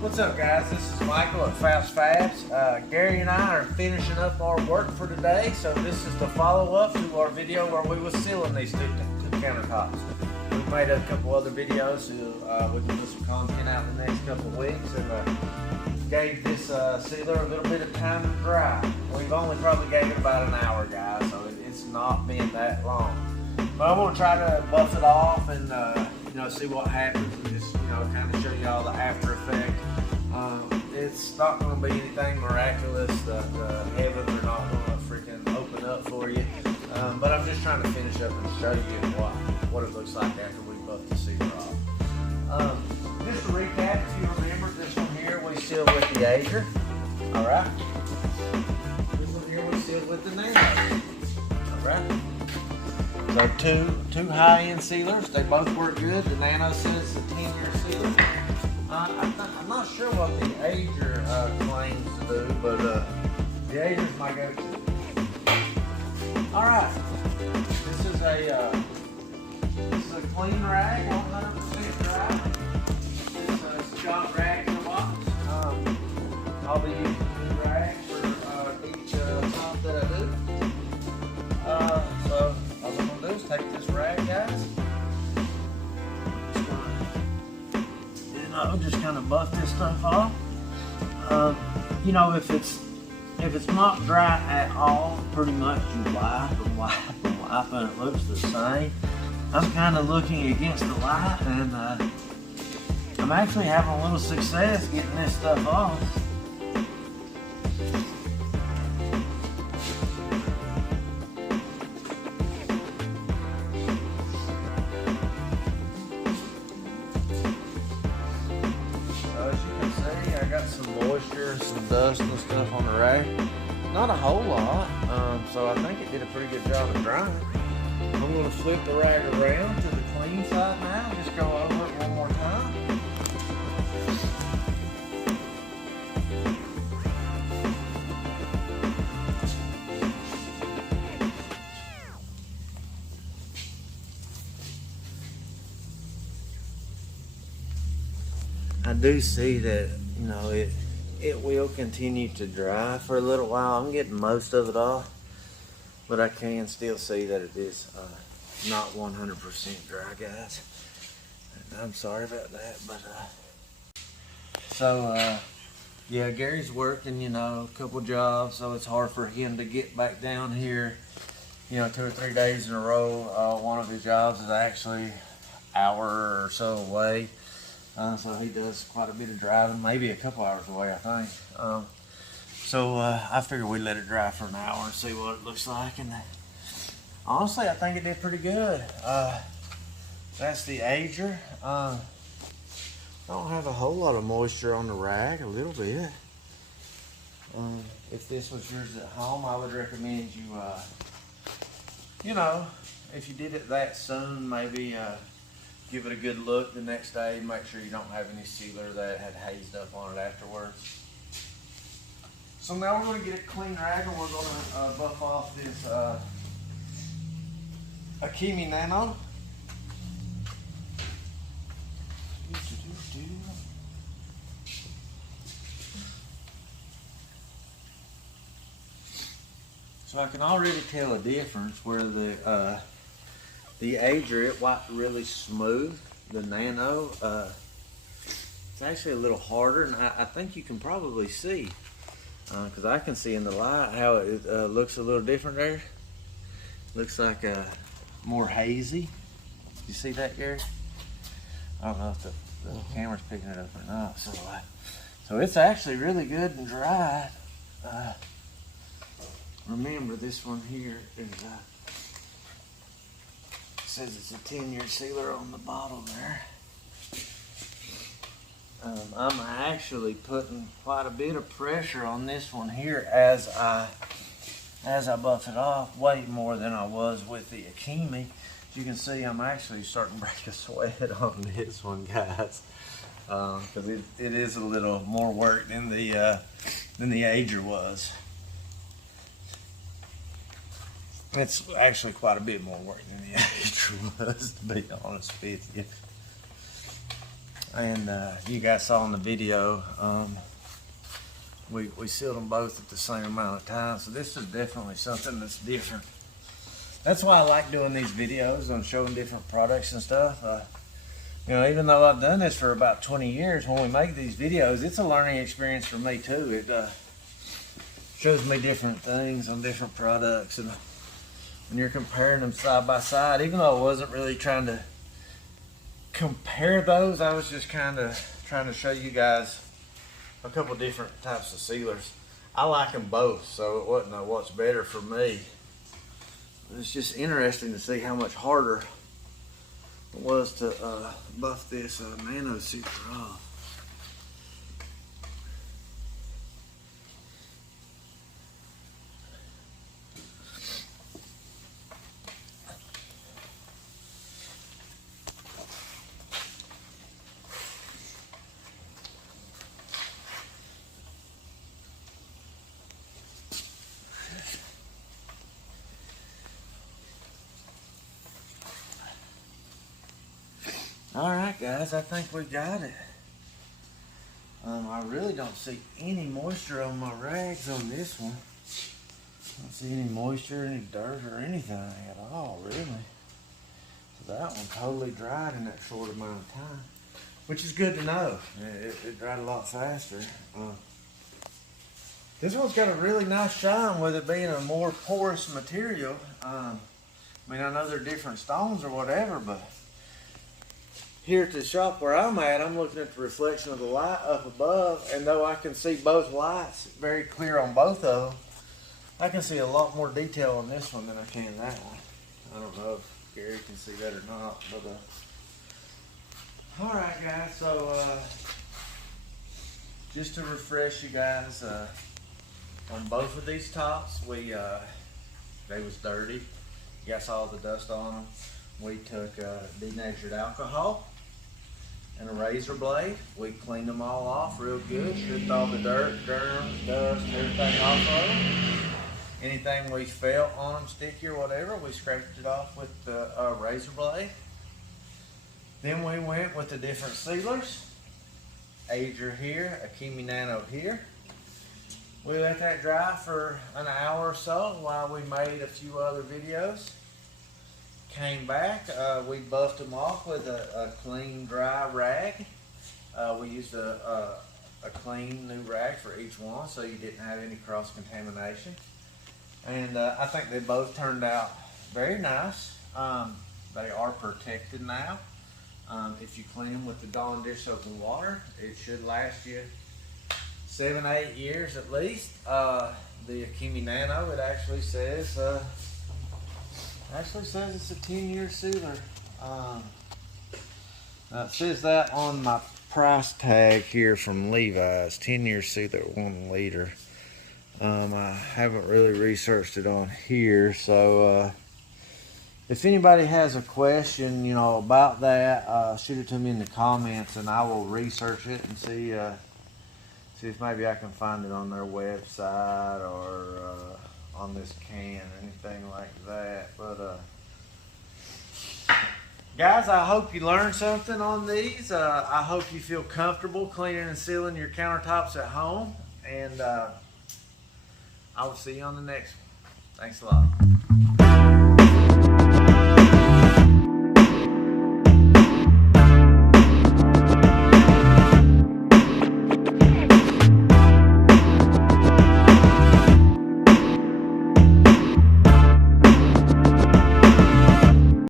What's up, guys? This is Michael at Fast Fabs. Gary and I are finishing up our work for today, so this is the follow-up to our video where we were sealing these two countertops. We've made a couple other videos, so we can put some content out in the next couple of weeks, and gave this sealer a little bit of time to dry. We've only probably gave it about an hour, guys, so it's not been that long. But I want to try to buff it off and see what happens, and just kind of show you all the after effect. It's not going to be anything miraculous. The heavens are not going to freaking open up for you. But I'm just trying to finish up and show you what it looks like after we buff the sealer off. Just to recap, if you remember, this one here we sealed with the ager. All right. This one here we sealed with the nano. All right. So two high-end sealers. They both work good. The nano says it's a 10-year sealer. I'm not sure what the ager claims to do, but the ager is my go-to. All right, this is a clean rag, 100% dry. This is a shot rag in the box. I'll be using a new rag for each top that I do. So all I'm gonna do is take this rag, guys. Just kind of buff this stuff off. If it's not dry at all, pretty much you wipe and wipe and wipe and it looks the same. I'm kind of looking against the light, and I'm actually having a little success getting this stuff off. Some moisture, some dust and stuff on the rag. Not a whole lot, so I think it did a pretty good job of drying. I'm going to flip the rag around to the clean side now. Just go over it one more time. I do see that it will continue to dry for a little while. I'm getting most of it off, but I can still see that it is not 100% dry, guys. And I'm sorry about that, but yeah, Gary's working a couple jobs, so it's hard for him to get back down here 2 or 3 days in a row. One of his jobs is actually an hour or so away. So he does quite a bit of driving, maybe a couple hours away, I think. So I figured we'd let it dry for an hour and see what it looks like. And honestly, I think it did pretty good. That's the ager. I don't have a whole lot of moisture on the rag, a little bit. If this was yours at home, I would recommend you, if you did it that soon, maybe give it a good look the next day. Make sure you don't have any sealer that had hazed up on it afterwards. So now we're going to get a clean rag and we're going to buff off this Akimi Nano. So I can already tell a difference where the ager, it wiped really smooth. The nano, it's actually a little harder, and I think you can probably see, because I can see in the light how it looks a little different there. Looks like more hazy. You see that, Gary? I don't know if the camera's picking it up or not. So it's actually really good and dry. Remember, this one here is says it's a 10-year sealer on the bottle there. I'm actually putting quite a bit of pressure on this one here as I buff it off, way more than I was with the Akimi. As you can see, I'm actually starting to break a sweat on this one, guys, because it is a little more work than the ager was. It's actually quite a bit more work than the ager was, to be honest with you. And you guys saw in the video, we sealed them both at the same amount of time. So this is definitely something that's different. That's why I like doing these videos on showing different products and stuff. You know, even though I've done this for about 20 years, when we make these videos, it's a learning experience for me too. It shows me different things on different products, and when you're comparing them side by side, even though I wasn't really trying to compare those, I was just kind of trying to show you guys a couple different types of sealers. I like them both, so it wasn't a what's better for me. It's just interesting to see how much harder it was to buff this nano sealer off. Alright guys, I think we got it. I really don't see any moisture on my rags on this one. I don't see any moisture, any dirt or anything at all, really. So that one totally dried in that short amount of time, which is good to know. It dried a lot faster. This one's got a really nice shine with it being a more porous material. I mean, I know they're different stones or whatever, but here at the shop where I'm at, I'm looking at the reflection of the light up above, and though I can see both lights very clear on both of them, I can see a lot more detail on this one than I can that one. I don't know if Gary can see that or not, but all right guys, so just to refresh you guys, on both of these tops, they was dirty. You guys saw the dust on them. We took denatured alcohol and a razor blade. We cleaned them all off real good, stripped all the dirt, germs, dust, everything off of them. Anything we felt on them, sticky or whatever, we scraped it off with the razor blade. Then we went with the different sealers. Ager here, a nano here. We let that dry for an hour or so while we made a few other videos. Came back, we buffed them off with a clean, dry rag. We used a clean new rag for each one so you didn't have any cross-contamination. And I think they both turned out very nice. They are protected now. If you clean them with the Dawn dish soap and water, it should last you 7-8 years at least. The nano, it actually says it's a 10-year sealer. Now it says that on my price tag here from Levi's, 10-year sealer, 1 liter. I haven't really researched it on here, so if anybody has a question, you know, about that, shoot it to me in the comments, and I will research it and see if maybe I can find it on their website or on this can, anything like that. But guys, I hope you learned something on these. I hope you feel comfortable cleaning and sealing your countertops at home, and I will see you on the next one. Thanks a lot.